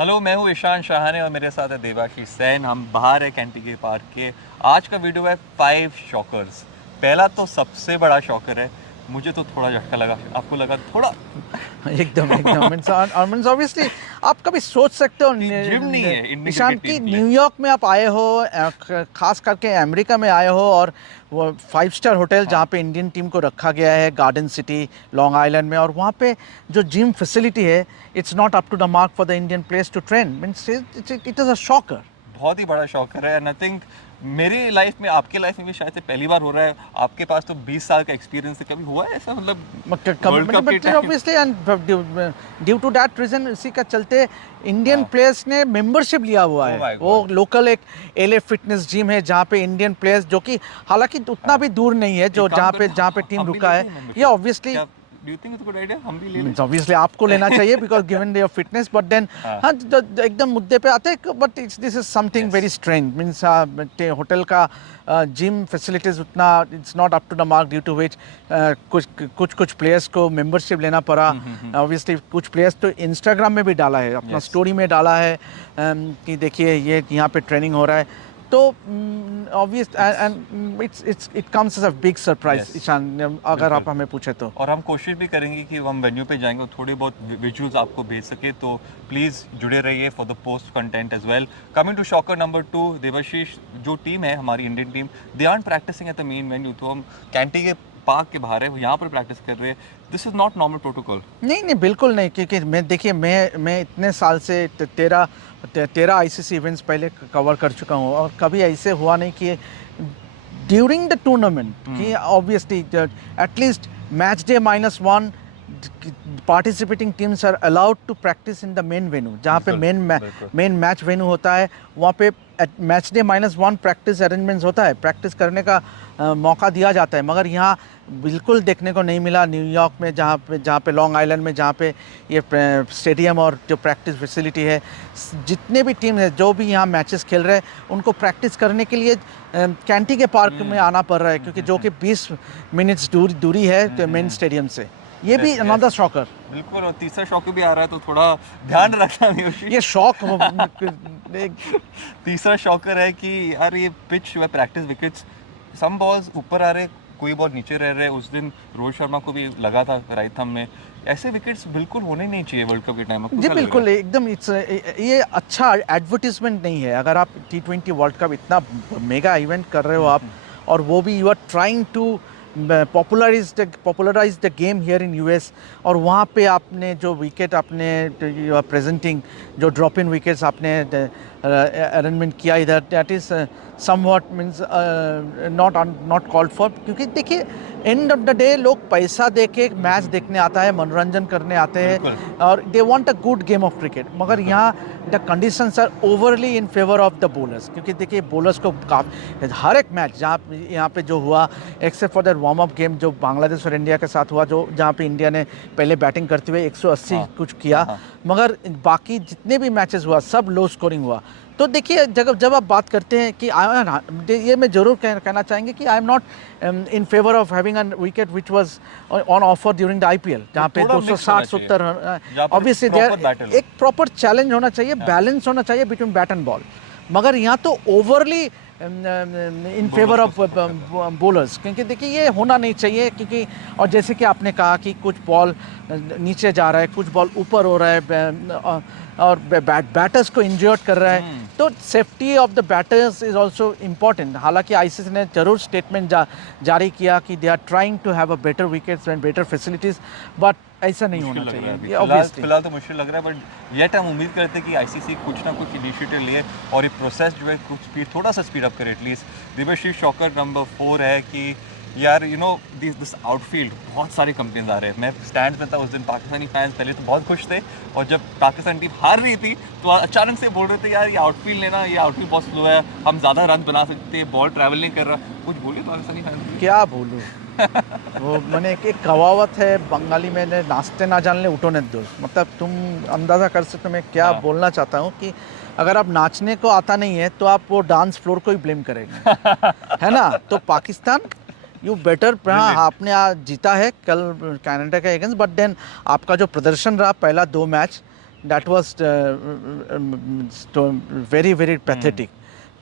Hello, मैं हूँ ईशान शाहाने और मेरे साथ है देवाशीष सैन। हम बाहर है कैंटीके पार्क के। आज का वीडियो है 5 शॉकर्स। पहला तो सबसे बड़ा शॉकर है, मुझे तो थोड़ा झटका लगा, आपको लगा थोड़ा? एकदम एकदम मीन्स ऑब्वियसली आप कभी सोच सकते हो जिम नहीं है इंडियन ईशान क्रिकेट की टीम के लिए। न्यूयॉर्क में आप आए हो, खास करके अमेरिका में आए हो, और वो 5 स्टार होटल हाँ। जहाँ पे इंडियन टीम को रखा गया है, गार्डन सिटी लॉन्ग आइलैंड में, और वहाँ पे जो जिम फैसिलिटी है it's not up to the mark for the Indian players to train. Means it is a shocker. बहुत ही बड़ा शॉकर है एंड आई थिंक मेरी लाइफ में, आपके लाइफ में भी शायद से पहली बार हो रहा है। आपके पास तो 20 साल का एक्सपीरियंस है, कभी हुआ है ऐसा? मतलब वर्ल्ड कप के time. Obviously and due to that reason, इसी का चलते इंडियन हाँ। प्लेयर्स ने मेंबरशिप लिया हुआ Oh my है। वो God। लोकल एक एलए फिटनेस जिम है जहाँ पे इंडियन प्लेयर्स, जो कि हालांकि उतना हाँ। भी दूर नहीं है जो एक काम करते जहाँ पे हैं, टीम हम भी रुका लेते है। हैं ये membership। ऑब्वियसली क्या do you think it's good idea हम भी ले लें? मीन्स ऑब्वियसली आपको लेना चाहिए because given your fitness, but then हाँ। हाँ एकदम मुद्दे पे आते हैं। But this is something very yes. Strange. Means hotel का जिम फैसिलिटीज उतना it's not up to the mark, due to which कुछ प्लेयर्स को मेंबरशिप लेना पड़ा। ऑब्वियसली कुछ प्लेयर्स तो इंस्टाग्राम में भी डाला है, अपना Yes। स्टोरी में डाला है कि देखिए ये यहाँ पे ट्रेनिंग हो रहा है। तो obvious and it comes as a big surprise Yes। Ishan, अगर बिल्कुल। आप हमें पूछे तो। और हम कोशिश भी करेंगे कि हम वेन्यू पे जाएंगे और थोड़े बहुत विजुअल्स आपको भेज सके, तो प्लीज़ जुड़े रहिए for the post content as well. Coming to shocker number 2, Devashish, जो टीम है हमारी Indian team, they are practising at the main venue. तो हम कैंटी के पार्क के बाहर है, यहाँ पर प्रैक्टिस कर रहे हैं। This is not normal protocol. नहीं नहीं, बिल्कुल नहीं, क्योंकि मैं देखिए मैं इतने साल से 13 आईसीसी इवेंट्स पहले कवर कर चुका हूँ, और कभी ऐसे हुआ नहीं कि ड्यूरिंग द टूर्नामेंट कि obviously at least match day -1 participating teams are allowed to practice in the main venue, जहाँ पे बिल्कुल। मेन मैच वेन्यू होता है। वहाँ पे मैच डे -1 प्रैक्टिस अरेंजमेंट्स होता है, प्रैक्टिस करने का मौका दिया जाता है। मगर यहाँ बिल्कुल देखने को नहीं मिला न्यूयॉर्क में, जहाँ पे लॉन्ग आइलैंड में, जहाँ पे ये स्टेडियम और जो प्रैक्टिस फैसिलिटी है, जितने भी टीम है जो भी यहाँ मैचेस खेल रहे हैं, उनको प्रैक्टिस करने के लिए कैंटी के पार्क में आना पड़ रहा है, क्योंकि जो कि 20 मिनट्स दूरी है मेन स्टेडियम से। ये भी Yes, अनदर yes। शॉकर। बिल्कुल। और तीसरा शॉकर भी आ रहा है, तो थोड़ा ध्यान रखना देवाशीष। ये शौक तीसरा शॉकर है कि यार ये पिच है, प्रैक्टिस विकेट्स, सम बॉल्स ऊपर आ रहे, कोई बॉल नीचे रह रहे। उस दिन रोहित शर्मा को भी लगा था राइट थंब में। ऐसे विकेट्स बिल्कुल होने नहीं चाहिए वर्ल्ड कप के टाइम में। जी बिल्कुल, एकदम ये अच्छा एडवर्टीजमेंट नहीं है। अगर आप T20 वर्ल्ड कप इतना मेगा इवेंट कर रहे हो आप, और वो भी you are trying to popularize the game here in US, और वहाँ पे आपने जो विकेट आपने यू आर प्रेजेंटिंग, जो ड्रॉप इन विकेट्स आपने अरेंजमेंट किया इधर, that is somewhat means not called for. क्योंकि देखिए एंड ऑफ द डे लोग पैसा दे के मैच देखने आता है, मनोरंजन करने आते हैं, और they want a good game of cricket. मगर यहाँ the conditions are overly in favour of the bowlers, क्योंकि देखिए बॉलर्स को हर एक मैच जहाँ यहाँ पे जो हुआ, except for that warm up game जो बांग्लादेश और इंडिया के साथ हुआ, जो जहाँ पे इंडिया ने पहले बैटिंग करते हुए 180 कुछ किया, मगर बाकी जितने भी मैचेस हुआ सब लो स्कोरिंग हुआ। तो देखिए जब आप बात करते हैं कि ये मैं ज़रूर कहना चाहेंगे कि I am not in favour of having an wicket which was on offer during the IPL, जहाँ पे 260-70 ऑब्वियसली एक प्रॉपर चैलेंज होना चाहिए, बैलेंस होना चाहिए बिटवीन बैट एंड बॉल। मगर यहाँ तो overly in favour of bowlers, क्योंकि देखिए ये होना नहीं चाहिए। क्योंकि और जैसे कि आपने कहा कि कुछ बॉल नीचे जा रहा है, कुछ बॉल ऊपर हो रहा है, और बैटर्स को इंजर्ड कर रहा है, तो safety of the batters is also important. हालांकि आईसीसी ने जरूर स्टेटमेंट जारी किया कि they are trying to have a better wickets and better facilities, but ऐसा नहीं होना चाहिए ऑब्वियसली। फिलहाल तो मुश्किल लग रहा है, बट येट हम उम्मीद करते हैं कि आईसीसी कुछ ना कुछ इनिशिएटिव ले और ये प्रोसेस जो है कुछ थोड़ा सा स्पीड अप करे एटलीस्ट। देवाशीष, शॉकर नंबर 4 है कि यार यू नो दिस आउटफील्ड, बहुत सारे कंप्लेंट्स आ रहे हैं। मैं स्टैंड में था उस दिन, पाकिस्तानी फैंस पहले तो बहुत खुश थे, और जब पाकिस्तान टीम हार रही थी तो अचानक से बोल रहे थे यार ये आउटफील्ड लेना, ये आउटफील्ड बहुत स्लो है, हम ज़्यादा रन बना सकते हैं, बॉल ट्रैवल नहीं कर रहा। कुछ बोलिए पाकिस्तानी फैंस। क्या बोलूँ वो मैंने एक कहावत है बंगाली में, नाचते ना जान ले उठो ने दो, मतलब तुम अंदाज़ा कर सकते हो मैं क्या बोलना चाहता हूँ कि अगर आप नाचने को आता नहीं है तो आप वो डांस फ्लोर को ही ब्लेम करेंगे, है ना। तो पाकिस्तान यू बेटर, हाँ आपने आज जीता है कल कनाडा के अगेंस्ट, बट देन आपका जो प्रदर्शन रहा पहला 2 match that was very very pathetic.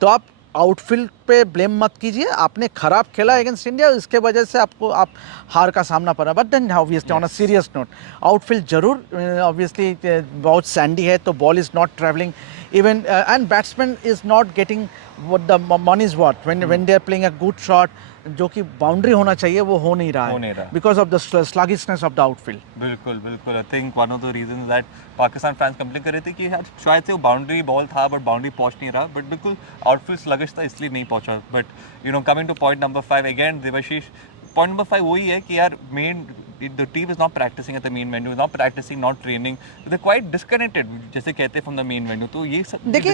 तो आप आउटफील्ड पे ब्लेम मत कीजिए, आपने खराब खेला अगेंस्ट इंडिया, इसके वजह से आपको आप हार का सामना पड़ा। But then obviously on a serious note, outfield जरूर ऑब्वियसली बहुत सैंडी है, तो ball is not travelling even, and batsman is not getting what the money is what when they are playing a good shot, जो कि boundary होना चाहिए वो हो नहीं रहा है because of the sluggishness of the outfield। बिल्कुल बिल्कुल, I think one of the reasons that Pakistan fans complain कर रहे थे कि यार शायद से वो बाउंड्री बॉल था बट बाउंड्री पहुंच नहीं रहा, बट बिल्कुल आउटफील्ड स्लगिश था इसलिए नहीं पहुंचा। But you know coming to point number 5 again Devashish, point number 5 वही है कि यार main the team is not practicing at the main venue, not practicing, not training, they're quite disconnected जैसे कहते हैं from the main venue। तो ये सब देखिए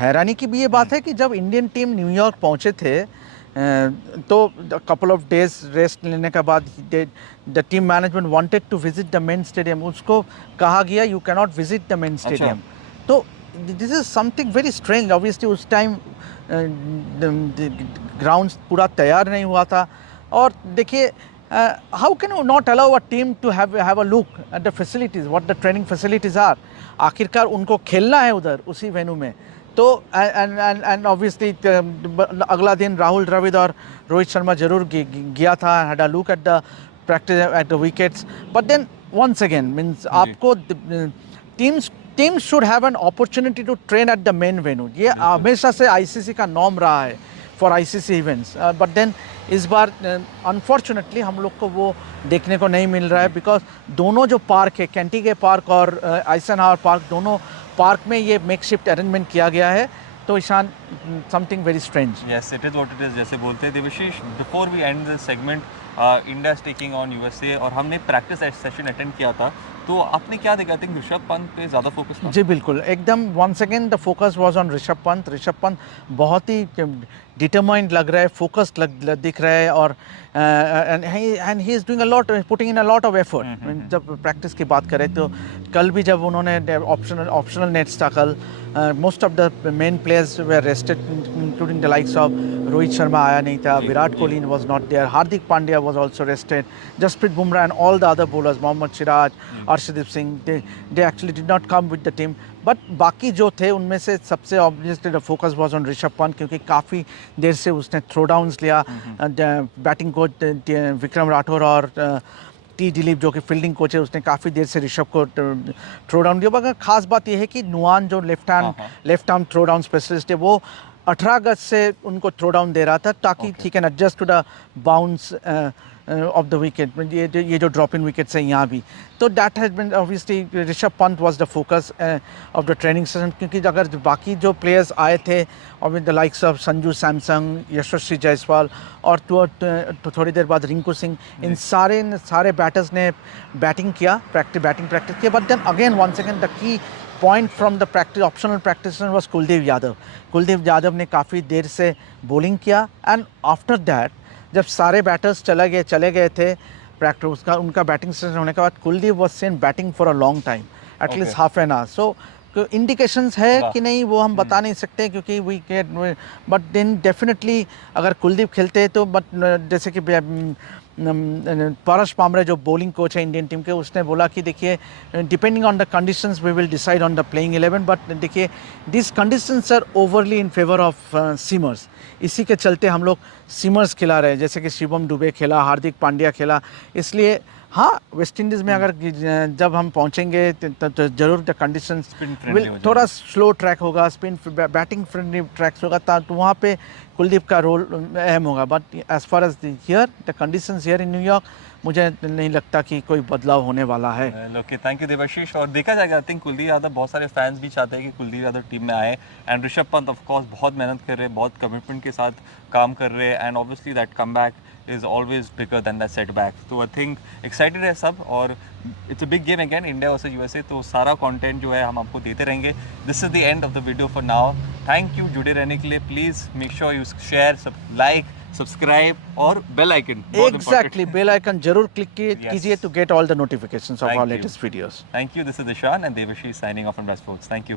हैरानी की भी ये बात है कि जब इंडियन टीम न्यूयॉर्क पहुंचे थे तो कपल ऑफ डेज रेस्ट लेने के बाद the team management wanted to visit the main stadium, उसको कहा गया you can not visit the main stadium. तो this is something very strange. Obviously उस टाइम ग्राउंड पूरा तैयार नहीं हुआ था। और देखिए how can you not allow a team to have a look at the facilities, what the training facilities are? आखिरकार उनको खेलना है उधर उसी वेन्यू में। तो एंड ऑब्वियसली अगला दिन राहुल द्रविड़ और रोहित शर्मा जरूर गया था, had a look at the practice at the wickets. But then once again means आपको teams should have an opportunity to train at the main venue. ये हमेशा से आईसीसी का नॉर्म रहा है for ICC events, but then इस बार unfortunately हम लोग को वो देखने को नहीं मिल रहा है बिकॉज दोनों जो पार्क है, कैंटिगे पार्क और आइजनहावर पार्क, दोनों पार्क में ये मेकशिफ्ट अरेंजमेंट किया गया है। तो Ishan something very strange. Yes it is what it is, जैसे बोलते हैं Devashish before we end this segment India is taking on USA और हमने प्रैक्टिस सेशन अटेंड किया था, तो आपने क्या देखा? आई थिंक ऋषभ पंत पे ज़्यादा फोकस था। जी बिल्कुल, एकदम once again the focus was on Rishabh Pant. Rishabh Pant बहुत ही डिटरमाइंड लग रहा है, फोकस दिख रहा है और and he is doing a lot, putting in a lot of effort. जब प्रैक्टिस की बात करें तो कल भी जब उन्होंने ऑप्शनल नेट्स था कल, most of the main players were rested including the likes of Rohit Sharma आया नहीं था, Virat Kohli was not there, Hardik Pandya was also rested, Jasprit Bumrah and all the other bowlers, Mohammed Siraj, Arshdeep Singh, they actually did not come with the team. But बाकी जो थे उनमें से सबसे obviously the focus was on Rishabh Pant, क्योंकि काफ़ी देर से उसने थ्रो डाउन्स लिया। बैटिंग कोच विक्रम राठौर और टी दिलीप जो कि फील्डिंग कोच है, उसने काफ़ी देर से ऋषभ को थ्रो डाउन दिया। मगर खास बात यह है कि नुआन जो left arm throw down specialist है वो 18 अगस्त से उनको थ्रो डाउन दे रहा था ताकि he can adjust to the bounce off the wicket. ये जो ड्रॉप इन विकेट्स हैं यहाँ भी, तो that has been obviously Rishabh Pant was the focus of the training session. क्योंकि अगर बाकी जो प्लेयर्स आए थे और with the likes of Sanju Samson, Yashasvi Jaiswal और थोड़ी देर बाद रिंकू सिंह, इन सारे बैटर्स ने बैटिंग किया, बैटिंग प्रैक्टिस किया। But then again once again the key point from the practice optional practice was Kuldeep Yadav. Kuldeep Yadav ने काफ़ी देर से बॉलिंग किया एंड आफ्टर दैट जब सारे बैटर्स चले गए थे प्रैक्टिस उनका बैटिंग सेशन होने के बाद, Kuldeep was seen batting for a long time, at least half an hour. So indications है कि नहीं वो हम बता नहीं सकते क्योंकि we get, but then definitely अगर कुलदीप खेलते तो, बट जैसे कि पारस पामरे जो बॉलिंग कोच है इंडियन टीम के, उसने बोला कि देखिए depending on the conditions we will decide on the playing 11, but देखिए this conditions are overly in favour of seamers. इसी के चलते हम लोग सीमर्स खिला रहे हैं, जैसे कि शिवम दुबे खेला, हार्दिक पांड्या खेला। इसलिए हाँ, वेस्ट इंडीज़ में अगर जब हम पहुंचेंगे तो जरूर द कंडीशंस थोड़ा स्लो ट्रैक होगा, स्पिन बैटिंग फ्रेंडली ट्रैक्स होगा, तो वहाँ पे कुलदीप का रोल अहम होगा। But as far as here the conditions here in New York, मुझे नहीं लगता कि कोई बदलाव होने वाला है। Okay, thank you Devashish. और देखा जाएगा, आई थिंक कुलदीप यादव, बहुत सारे फैंस भी चाहते हैं कि कुलदीप यादव टीम में आए, and Rishabh Pant of course बहुत मेहनत कर रहे हैं, बहुत कमिटमेंट के साथ काम कर रहे हैं, and obviously that comeback is always bigger than that setback. तो आई थिंक एक्साइटेड है सब, और it's a big game again, India versus USA. तो सारा कंटेंट जो है हम आपको देते रहेंगे। This is the end of the video for now. Thank you जुड़े रहने के लिए। Please make sure you share, like, subscribe और bell icon. Exactly, bell icon जरूर क्लिक कीजिए to get all the notifications of our latest videos. Thank you. This is Dishan and Devashish signing off from Red Sports। Thank you.